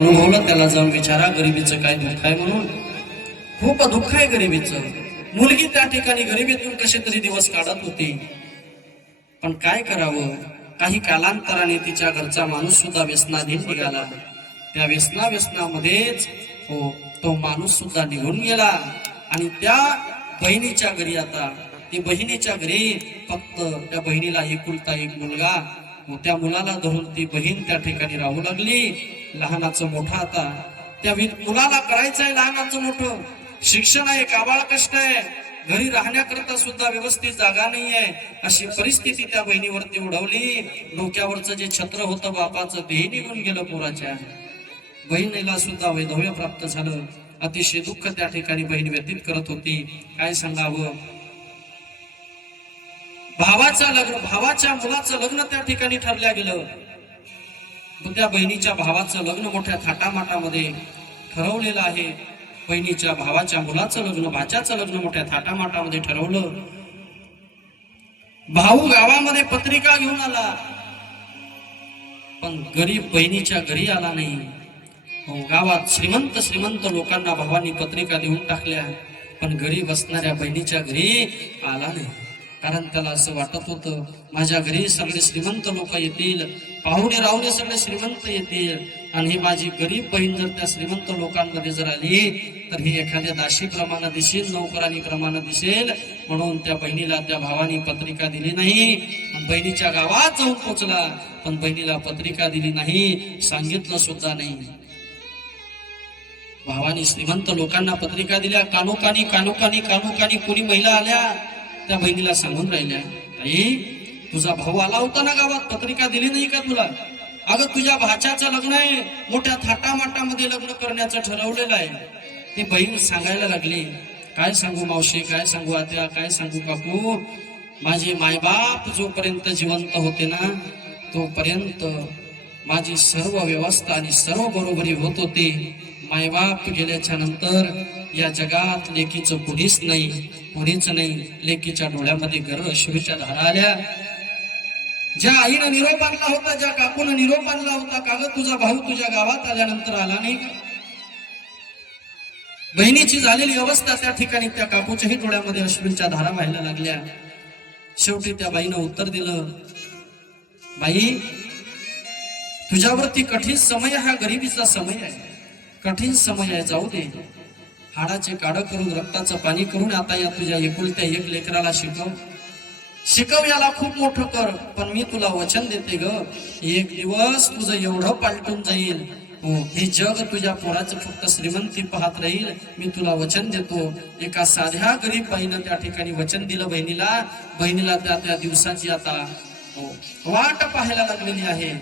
अनुभवलं त्याला जाऊन विचारा गरिबीचं काय दुःख आहे म्हणून. खूप दुःख आहे गरिबीचं. मुलगी त्या ठिकाणी गरिबीतून कसे तरी दिवस काढत होती, पण काय करावं. काही कालांतराने तिच्या घरचा माणूस सुद्धा व्यसनाधीन निघाला. त्या व्यसनामध्येच तो माणूस सुद्धा निघून गेला. आणि त्या बहिणीच्या घरी आता ती बहिणीच्या घरी फक्त त्या बहिणीला एकुलता एक मुलगा, त्या मुलाला धरून ती बहीण त्या ठिकाणी राहू लागली. लहानाचं मोठं आता त्या मुलाला करायचंय, लहानाचं मोठं शिक्षण आहे, काबाळ कष्ट आहे, घरी राहण्याकरता सुद्धा व्यवस्थित जागा नाहीये. अशी परिस्थिती त्या बहिणीवरती उडवली. डोक्यावरचं जे छत्र होतं बापाचं तेही निघून गेलं पोराच्या. बहिणीला सुद्धा वैधव्य प्राप्त झालं. अतिशय दुःख त्या ठिकाणी बहीण व्यतीत करत होती. काय सांगावं. भावाच्या मुलाचं लग्न त्या ठिकाणी ठरल्या गेलं. त्या बहिणीच्या भावाचं लग्न मोठ्या थाटामाटामध्ये ठरवलेलं आहे. बहिणीच्या भावाच्या मुलाचं लग्न, भाच्याचं लग्न मोठ्या थाटामाटामध्ये ठरवलं. भाऊ गावामध्ये पत्रिका घेऊन आला, पण गरीब बहिणीच्या घरी आला नाही. गावात श्रीमंत लोकांना भावांनी पत्रिका देऊन टाकल्या, पण गरीब असणाऱ्या बहिणीच्या घरी आला नाही. कारण त्याला असं वाटत होतं, माझ्या घरी सगळे श्रीमंत लोक येतील, पाहुणे राहुणे सगळे श्रीमंत येतील, आणि ही माझी गरीब बहीण जर त्या श्रीमंत लोकांमध्ये जर आली तर ही एखाद्या दासीप्रमाणे दिसेल, नोकरानी प्रमाणे दिसेल. म्हणून त्या बहिणीला त्या भावानी पत्रिका दिली नाही. बहिणीच्या गावात जाऊन पोचला, पण बहिणीला पत्रिका दिली नाही, सांगितलं सुद्धा नाही. भावानी श्रीमंत लोकांना पत्रिका दिल्या. कानोकानी कोणी महिला आल्या, त्या बहिणीला सांगून राहिल्या, आई तुझा भाऊ आला होता ना गावात, पत्रिका दिली नाही का तुला? अगं तुझ्या भाच्याचं लग्न आहे, मोठ्या थाटामाटामध्ये लग्न करण्याचं ठरवलेलं आहे. ती बहीण सांगायला लागली, काय सांगू मावशी, काय सांगू आत्या, काय सांगू काकू. माझे मायबाप जोपर्यंत जिवंत होते ना, तोपर्यंत माझी सर्व व्यवस्था आणि सर्व बरोबरी होत होती. मायबाप गेल्याच्या नंतर या जगात लेकीचं कोणीच नाही. लेकीच्या डोळ्यामध्ये गर्व अश्रूच्या धारा आल्या. ज्या आईनं निरोप आणला होता, ज्या काकून निरोप आणला होता, कागद तुझा भाऊ तुझ्या गावात आल्यानंतर आला नाही. बहिणीची झालेली अवस्था त्या ठिकाणी त्या काकूच्याही डोळ्यामध्ये अश्रूच्या धारा व्हायला लागल्या. शेवटी त्या बाईनं उत्तर दिलं, बाई तुझ्यावरती कठीण समय, हा गरिबीचा समय आहे, कठीण समय आहे, जाऊ दे. हाडाचे काढ करून रक्ताचं पाणी करून आता या तुझ्या एकुलत्या एक लेकराला शिकव, याला खूप मोठं कर. पण मी तुला वचन देते ग, एक दिवस तुझं एवढं पालटून जाईल, हे जग तुझ्या पोराचं फक्त श्रीमंती पाहत राहील. मी तुला वचन देतो. एका साध्या गरीब बाईनं त्या ठिकाणी वचन दिलं बहिणीला त्या दिवसाची आता वाट पाहायला लागलेली आहे.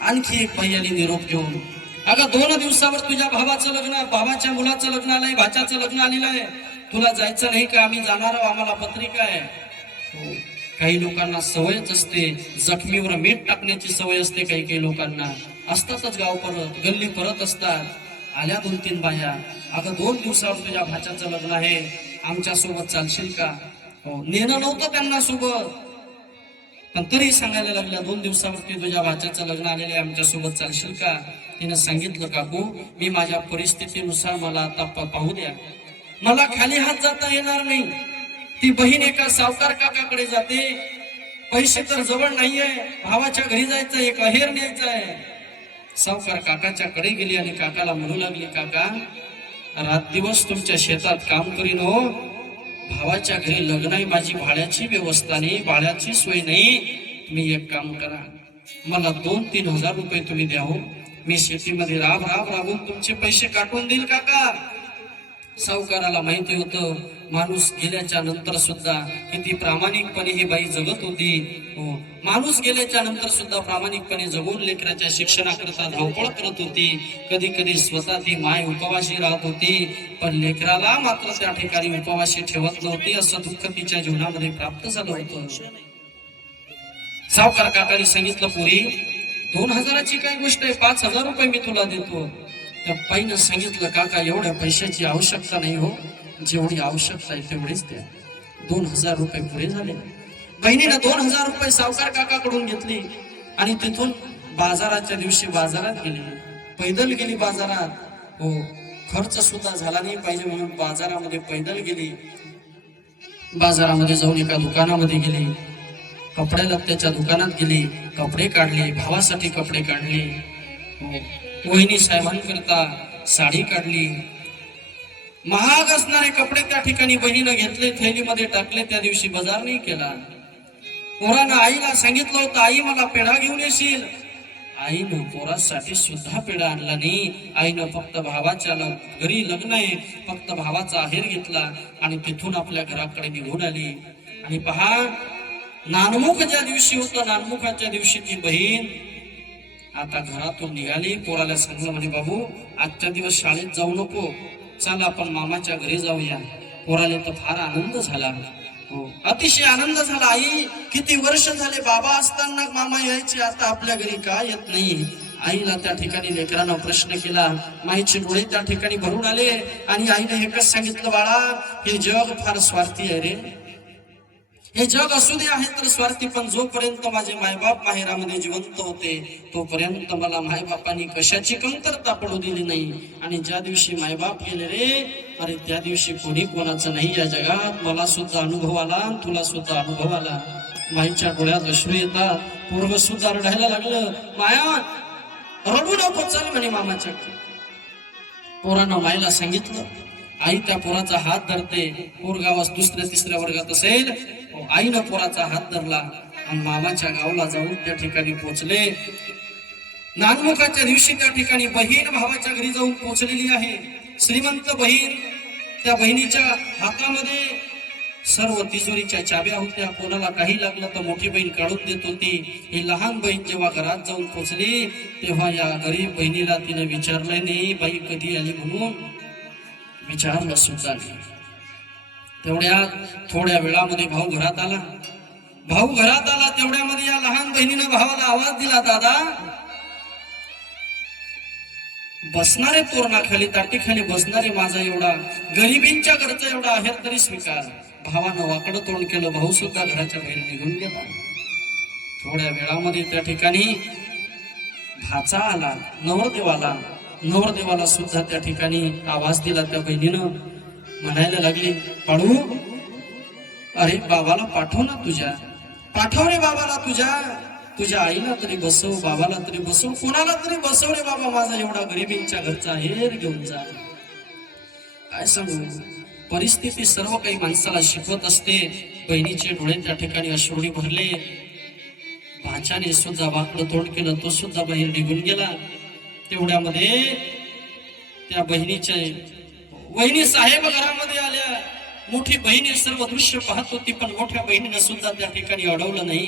आणखी एक बाई आली निरोप घेऊन, अगं 2 दिवसावर तुझ्या भावाचं लग्न, भावाच्या मुलाचं लग्न आलंय, भाच्याचं लग्न आलेलं आहे, तुला जायचं नाही का? आम्ही जाणार आहोत, आम्हाला पत्रिका आहे. काही लोकांना सवयच असते, जखमीवर मीठ टाकण्याची सवय असते. काही लोकांना असतातच, गाव परत गल्ली परत असतात. आल्या 2-3 बाया, अगं 2 दिवसावर तुझ्या भाच्याचं लग्न आहे, आमच्या सोबत चालशील का? नेणं नव्हतं त्यांना सोबत, पण तरी सांगायला लागल्या, 2 दिवसावरती तुझ्या भाच्याचं लग्न आलेलं आहे, आमच्या सोबत चालशील का? तिनं सांगितलं, काकू मी माझ्या परिस्थितीनुसार मला आता पाहू द्या, मला खाली हात जाता येणार नाही. ती बहीण एका सावकार काकाकडे जाते, पैसे तर जवळ नाहीये, भावाच्या घरी जायचं, एक अहेर न्यायचा आहे. सावकार काकाच्या कडे गेली आणि काकाला म्हणू लागली, काका रात दिवस तुमच्या शेतात काम करीन हो, भावाच्या घरी लग्न आहे, माझी भाड्याची व्यवस्था नाही, भाड्याची सोय नाही. तुम्ही एक काम करा, मला 2-3 हजार रुपये तुम्ही द्या हो, मी शेतीमध्ये राबून तुमचे पैसे काटून देईल काका. सावकाराला माहिती होतं, माणूस गेल्याच्या नंतर सुद्धा किती प्रामाणिकपणे ही बाई जगत होती. माणूस गेल्याच्या नंतर सुद्धा प्रामाणिकपणे जगून लेकराच्या शिक्षणाकरता धावपळ करत होती. कधी स्वतः ती माय उपवाशी राहत होती, पण लेकराला मात्र त्या ठिकाणी उपवाशी ठेवत नव्हती. असं दुःख तिच्या जीवनामध्ये प्राप्त झालं होतं. सावकार काकाने सांगितलं, पोरी 2 हजाराची काय गोष्ट आहे, 5 हजार रुपये मी तुला देतो. त्या बाईनं सांगितलं, काका एवढ्या पैशाची आवश्यकता नाही हो, जेवढी आवश्यकता आहे तेवढीच द्या. 2 हजार रुपये पुरे झाले. बहिणीनं 2 हजार रुपये सावकार काकाकडून घेतली आणि तिथून बाजाराच्या दिवशी बाजारात गेली, पैदल गेली बाजारात. हो, खर्च सुद्धा झाला नाही पाहिजे म्हणून बाजारामध्ये पैदल गेली. बाजारामध्ये जाऊन एका दुकानामध्ये गेली, कपड्या लत्त्याच्या दुकानात गेली, कपडे काढले, भावासाठी कपडे काढले. वहिनी साहेबांकरता साडी काढली. महाग असणारे कपडे त्या ठिकाणी बहिणीनं घेतले, थैलीमध्ये टाकले. त्या दिवशी बाजार नाही केला. पोरानं आईला सांगितलं होतं, आई मला पेढा घेऊन येशील. आईनं पोरासाठी सुद्धा पेढा आणला नाही. आईनं फक्त भावाच्या घरी लग्न आहे, फक्त भावाचा आहेर घेतला आणि तिथून आपल्या घराकडे निघून आली. आणि पहा, नानमुख ज्या दिवशी होतं, नानमुखाच्या दिवशी ती बहीण आता घरातून निघाली. पोराला सांगलं म्हणे, बाबू आजच्या दिवस शाळेत जाऊ नको, चल आपण मामाच्या घरी जाऊया. पोराला तर फार आनंद झाला. हो, अतिशय आनंद झाला. आई किती वर्ष झाले बाबा असताना मामा यायचे, आता आपल्या घरी का येत नाही. आईला त्या ठिकाणी लेकरांना प्रश्न केला. माईचे डोळे त्या ठिकाणी भरून आले आणि आईने एकच सांगितलं, बाळा हे जग फार स्वार्थी आहे रे. हे जग असू दे आहे तर स्वार्थी, पण जोपर्यंत माझे मायबाप माहेरामध्ये जिवंत होते तोपर्यंत मला मायबापांनी कशाची कमतरता पडू दिली नाही. आणि ज्या दिवशी मायबाप गेले रे, अरे त्या दिवशी कोणी कोणाचं नाही या जगात. मला सुद्धा अनुभव आला, तुला सुद्धा अनुभव आला. माईच्या डोळ्यात अश्रू येतात. पोरग सुद्धा रडायला लागलं. माया रडू नको, चल म्हणे मामाच्या. पोरानं माईला सांगितलं. आई त्या पोराचा हात धरते. पोरगावास दुसऱ्या तिसऱ्या वर्गात असेल, आईनं पोराचा हात धरला आणि मामाच्या गावाला जाऊन त्या ठिकाणी पोहोचले. नानमुखाच्या दिवशी त्या ठिकाणी बहीण भावाच्या घरी जाऊन पोहोचलेली आहे. श्रीमंत बहीण, त्या बहिणीच्या हातामध्ये सर्व तिजोरीच्या चाब्या होत्या. कोणाला काही लागलं तर मोठी बहीण काढून देत होती. ही लहान बहीण जेव्हा घरात जाऊन पोहोचली तेव्हा या गरीब बहिणीला तिने विचारलं नाही, बाई कधी आली म्हणून विचारलं सुद्धा नाही. तेवढ्यात थोड्या वेळामध्ये भाऊ घरात आला. तेवढ्यामध्ये या लहान बहिणीनं भावाला आवाज दिला, दादा बसणारे तोरणाखाली ताटीखाली बसणारे माझा एवढा गरिबींच्या घरचा एवढा आहेर तरी स्वीकार. भावानं वाकडं तोंड केलं. भाऊ सुद्धा घराच्या बाहेर निघून गेला. थोड्या वेळामध्ये त्या ठिकाणी भाचा आला, नवरदेवाला सुद्धा त्या ठिकाणी आवाज दिला. त्या बहिणीनं म्हणायला लागली, बाळू अरे बाबाला पाठव ना, पाठव रे बाबाला, तुझ्या आईला तरी बसव, बाबाला तरी बसव, कोणाला तरी बसव रे बाबा, माझा एवढा गरिबींच्या घरचा हेर घेऊन जा. काय सांगू, परिस्थिती सर्व काही माणसाला शिकवत असते. बहिणीचे डोळे त्या ठिकाणी अश्रूने भरले. भाच्याने सुद्धा वाकडं तोंड केलं. तो सुद्धा बाहेर निघून गेला. तेवढ्यामध्ये त्या वहिनी साहेब घरामध्ये आल्या. मोठी बहिणी सर्व दृश्य पाहत होती, पण मोठ्या बहिणीनं सुद्धा त्या ठिकाणी अडवलं नाही.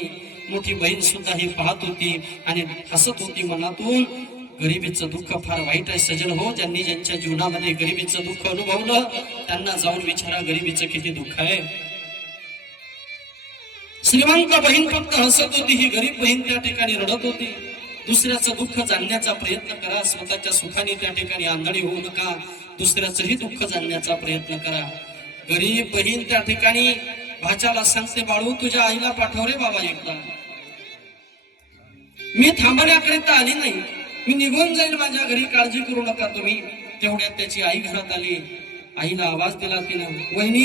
मोठी बहीण सुद्धा हे पाहत होती आणि हसत होती मनातून. गरिबीचं दुःख फार वाईट आहे सजन हो. ज्यांनी ज्यांच्या जीवनामध्ये गरिबीचं दुःख अनुभवलं त्यांना जाऊन विचारा गरिबीचं किती दुःख आहे. श्रीमंत बहीण फक्त हसत होती, ही गरीब बहीण त्या ठिकाणी रडत होती. दुसऱ्याचं दुःख जाणण्याचा प्रयत्न करा. स्वतःच्या सुखाने त्या ठिकाणी आंधळी होऊ नका. दुसऱ्याचंही दुःख जाणण्याचा प्रयत्न करा. गरीब बहीण त्या ठिकाणी भाच्याला सांगते, बाळू तुझ्या आईला पाठव रे बाबा एकदा. मी थांबण्याकरिता आली नाही, मी निघून जाईल माझ्या घरी, काळजी करू नका तुम्ही. तेवढ्यात त्याची आई घरात आली. आईला आवाज दिला तिनं, वहिनी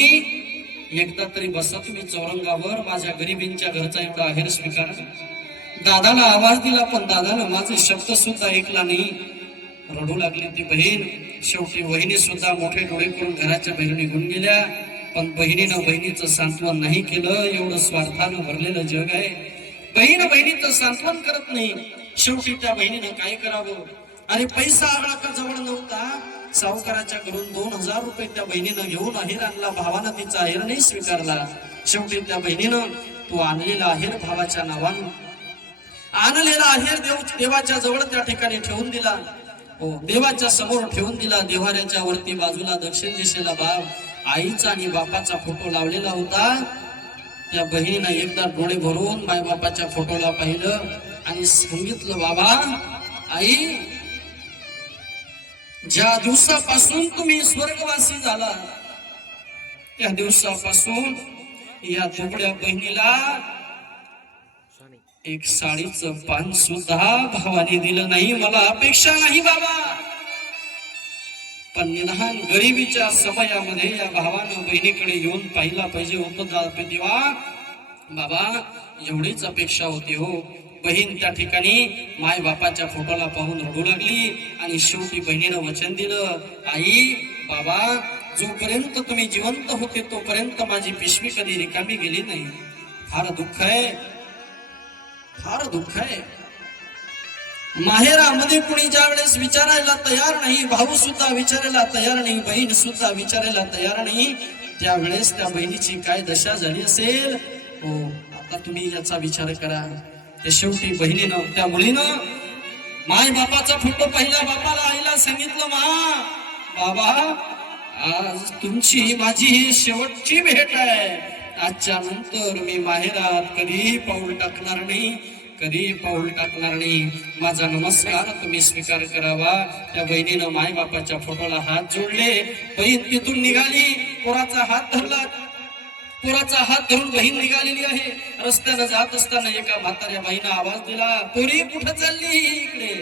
एकदा तरी बसा तुम्ही चौरंगावर, माझ्या गरिबींच्या घरचा एवढा आहेर स्वीकार. दादाला आवाज दिला, पण दादानं माझे शब्द सुद्धा ऐकला नाही. रडू लागली ती बहीण. शेवटी वहिनी सुद्धा मोठे डोळे करून घराच्या बाहेर निघून गेल्या. पण बहिणीचं सांत्वन नाही केलं. एवढं स्वार्थानं भरलेलं जग आहे. बहिणीचं सांत्वन करत नाही. शेवटी त्या बहिणीनं काय करावं. अरे पैसा आला का जवळ नव्हता. सावकाराच्या घरून 2000 रुपये त्या बहिणीनं घेऊन आहेर आणला. भावानं तिचा आहेर नाही स्वीकारला. शेवटी त्या बहिणीनं तो आणलेला आहेर भावाच्या नावानं आणलेला आहेर देवाच्या जवळ त्या ठिकाणी ठेवून दिला. हो, देवाच्या समोर ठेवून दिला. देवाऱ्याच्या वरती बाजूला दक्षिण दिशेला आईचा आणि बापाचा फोटो लावलेला होता. त्या बहिणीनं एकदा डोळे भरून मायबापाच्या फोटोला पाहिलं आणि सांगितलं, बाबा आई ज्या दिवसापासून तुम्ही स्वर्गवासी झाला त्या दिवसापासून या दुबळ्या बहिणीला एक साडीचं पान सुद्धा भावाने दिलं नाही. मला अपेक्षा नाही बाबा, पण निदान गरिबीच्या समयामध्ये या भावानं बहिणीकडे येऊन पाहिला पाहिजे होतं तेव्हा. बाबा एवढीच अपेक्षा होती हो. बहीण त्या ठिकाणी माय बापाच्या फोटोला पाहून रडू लागली आणि शेवटी बहिणीनं वचन दिलं, आई बाबा जोपर्यंत तुम्ही जिवंत होते तोपर्यंत माझी पिशवी कधी रिकामी गेली नाही. फार दुःख आहे, फार दुःख आहे. माहेरामध्ये कुणी ज्या वेळेस विचारायला तयार नाही, भाऊ सुद्धा विचारायला तयार नाही, बहीण सुद्धा विचारायला तयार नाही, त्यावेळेस त्या बहिणीची काय दशा झाली असेल हो. आता तुम्ही याचा विचार करा. ते शेवटी बहिणीनं त्या मुलीनं माय बापाचा फोटो पहिल्या बापाला आईला सांगितलं, बाबा आज तुमची माझी शेवटची भेट आहे. आजच्या नंतर मी माहेरात कधी पाऊल टाकणार नाही, कधी पाऊल टाकणार नाही. माझा नमस्कार तुम्ही स्वीकार करावा. त्या बहिणीनं माय बापाच्या फोटोला हात जोडले. बहीण तिथून निघाली, पोराचा हात धरला, पोराचा हात धरून बहीण निघालेली आहे. रस्त्यानं जात असताना एका म्हाताऱ्या बाईनं आवाज दिला, पोरी कुठं चालली इकडे.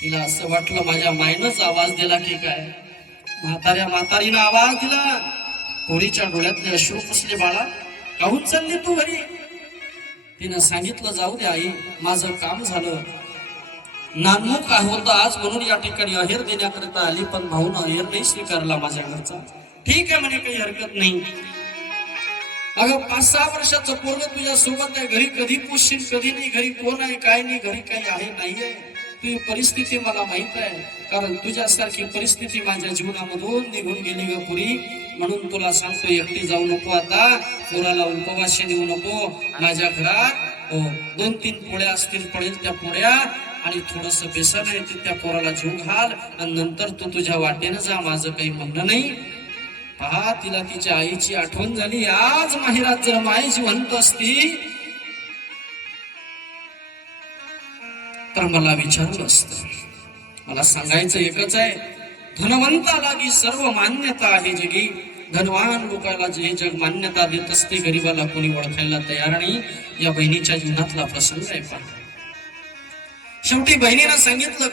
तिला असं वाटलं माझ्या मायनंच आवाज दिला की काय. म्हातारीनं आवाज दिला. पोरीच्या डोळ्यातले अश्रू पुसले, बाळा काहून चालली तू घरी. तिनं सांगितलं, जाऊ दे आई, माझं काम झालं. नानमुख होतं आज म्हणून या ठिकाणी अहेर देण्याकरिता आली, पण भाऊनं अहेर नाही स्वीकारला माझ्या घरचा. ठीक आहे म्हणे, काही हरकत नाही. अगं 5-6 वर्षाचं पोरग तुझ्या सोबत आहे, घरी कधी पुसशील कधी नाही, घरी कोण आहे काय नाही, घरी काही आहे नाहीये. तुझी परिस्थिती मला माहित आहे, कारण तुझ्यासारखी परिस्थिती माझ्या जीवनामधून निघून गेली ग पुरी. म्हणून तुला सांगतो, एकटी जाऊ नको आता, पोराला उपवाशी देऊ नको. माझ्या घरात 2-3 पोळ्या असतील, पडेल त्या पोळ्या आणि थोडस बेसन आहे, त्या पोराला जीव घाल आणि नंतर तू तुझ्या वाटेनं जा, माझं काही म्हणणं नाही. पहा, तिला तिच्या आईची आठवण झाली. आज माहेरात जर माय जिवंत असती तर मला विचारलं असतं. मला सांगायचं एकच आहे, धनवंताला की सर्व मान्यता आहे जगी. धनवान लोकांना जे जग मान्यता देत असते, गरीबाला कोणी ओळखायला तयार नाही. या बहिणीच्या जीवनातला प्रसंग आहे. पहा, शेवटी बहिणीनं सांगितलं,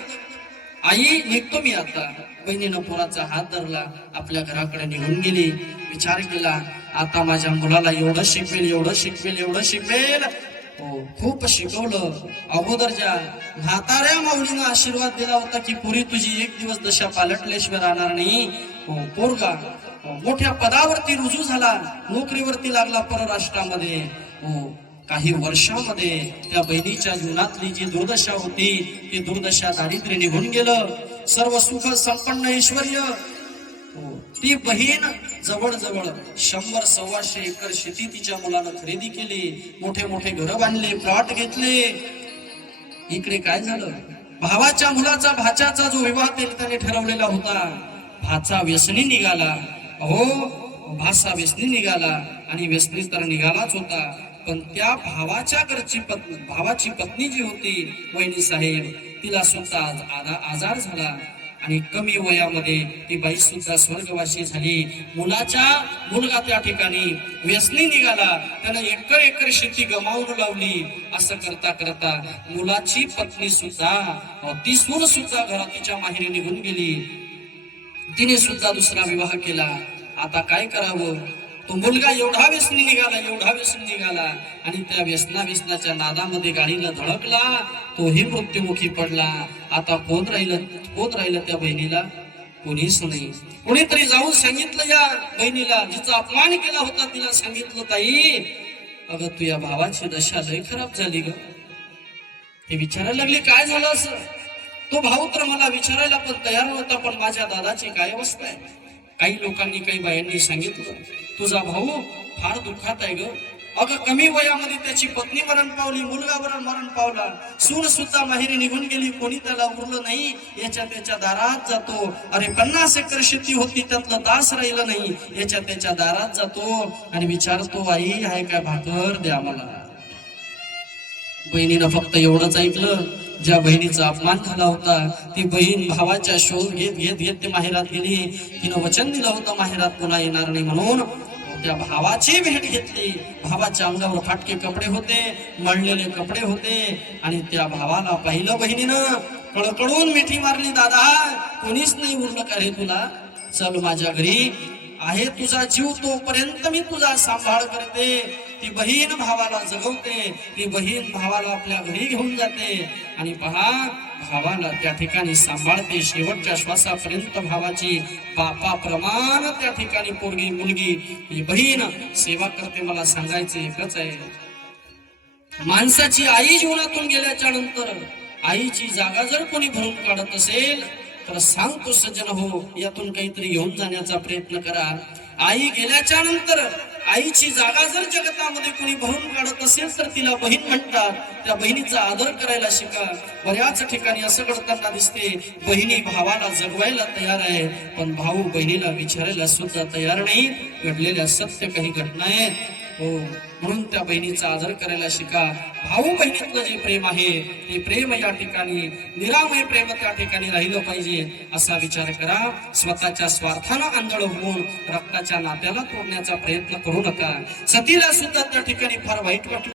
आई निघतो मी आता. बहिणीनं पोराचा हात धरला, आपल्या घराकडे निघून गेली. विचार केला, आता माझ्या मुलाला एवढं शिकवेल, एवढं शिकवेल, एवढं शिकवेल. खूप शिकवलं. अगोदरच्या म्हाताऱ्या माऊलीनं आशीर्वाद दिला होता की पुरी तुझी एक दिवस दशा पालटल्याशिवाय राहणार नाही. पोरगा मोठ्या पदावरती रुजू झाला, नोकरीवरती लागला परराष्ट्रामध्ये. काही वर्षामध्ये त्या बहिणीच्या जीवनातली जी दुर्दशा होती ती दुर्दशा, दारिद्र्य निघून गेलं. सर्व सुख संपन्न ऐश्वर्य. ती बहीण जवळजवळ 100-125 एकर शेती तिच्या मुलानं खरेदी केली. मोठे मोठे घर बांधले, प्लॉट घेतले. इकडे काय झालं, भावाच्या मुलाचा भाच्याचा जो विवाह त्याने ठरवलेला होता, भाचा व्यसनी निघाला. भाचा व्यसनी निघाला आणि व्यसनी तर निघालाच होता, पण त्या भावाची पत्नी जी होती वहिनी साहेब, तिला सुद्धा आजार झाला आणि कमी वयामध्ये ती बाई सुद्धा स्वर्गवासी झाली. मुलगा त्या ठिकाणी व्यसनी निघाला, त्यानं एकर शेती गमावून लावली. असं करता करता मुलाची पत्नी सुद्धा, ती सून सुद्धा घरात तिच्या माहेरी निघून गेली. तिने सुद्धा दुसरा विवाह केला. आता काय करावं, तो मुलगा एवढा व्यसनी निघाला आणि त्या व्यसनाच्या नादामध्ये गाडीला धडकला, तोही मृत्युमुखी पडला. आता कोण राहिलं त्या बहिणीला? कोणीच नाही. कोणीतरी जाऊन सांगितलं या बहिणीला, जिचा अपमान केला होता तिला सांगितलं, ताई अगं तुझ्या भावाची दशा लय खराब झाली ग. ते विचारायला लागले, काय झालं असं? तो भाऊ तर मला विचारायला पण तयार नव्हता, पण माझ्या दादाची काय अवस्था आहे. काही लोकांनी, काही बायांनी सांगितलं, तुझा भाऊ फार दुःखात आहे ग. अगं कमी वयामध्ये त्याची पत्नी मरण पावली, मुलगा मरण पावला, सून सुद्धा माहेरी निघून गेली, कोणी त्याला उरलं नाही. त्याच्या दारात जातो. अरे 50 एकर शेती होती, त्यातलं दास राहिलं नाही. त्याच्या दारात जातो आणि विचारतो, आई आहे काय भाकर द्या मला. बहिणीनं फक्त एवढंच ऐकलं. ज्या बहिणीचा अपमान झाला होता ती बहीण भावाच्या शोध घेत ते माहेरात गेली. तिनं वचन दिलं होतं माहेरात पुन्हा येणार नाही म्हणून. त्या भावाची भेट घेतली. भावाच्या अंगावर फाटके कपडे होते, मळलेले कपडे होते आणि त्या भावाला पाहिलं बहिणीनं, कळकळून मिठी मारली. दादा कोणीच नाही उरलं का रे तुला? चल माझ्या घरी आहे, तुझा जीव तोपर्यंत मी तुझा सांभाळ करते. ती बहीण भावाला जगवते, ती बहीण भावाला आपल्या घरी घेऊन जाते आणि पहा भावाला त्या ठिकाणी सांभाळते. शेवटच्या श्वासापर्यंत भावाची बापाप्रमाण त्या ठिकाणी पोरगी मुलगी ही बहीण सेवा करते. मला सांगायचं एकच आहे, माणसाची आई जीवनातून गेल्याच्या नंतर आईची जागा जर कोणी भरून काढत असेल तर सांगतो सज्जन हो, यातून काहीतरी घेऊन जाण्याचा प्रयत्न करा. आई गेल्याच्या नंतर आईची जागा जर जगतामध्ये कोणी भरून काढत असेल तर तिला बहीण म्हणतात. त्या बहिणीचा आदर करायला शिका. बऱ्याच ठिकाणी असं घडताना दिसते, बहिणी भावाला जगवायला तयार आहे पण भाऊ बहिणीला विचारायला सुद्धा तयार नाही. घडलेल्या सत्य काही घटना आहेत हो, म्हणून त्या बहिणीचा आदर करायला शिका. भाऊ बहिणीतलं जे प्रेम आहे ते प्रेम या ठिकाणी निरामय प्रेम त्या ठिकाणी राहिलं पाहिजे असा विचार करा. स्वतःच्या स्वार्थानं आंधळ होऊन रक्ताच्या नात्याला तोडण्याचा प्रयत्न करू नका. सतीला सुद्धा त्या ठिकाणी फार वाईट वाटलं.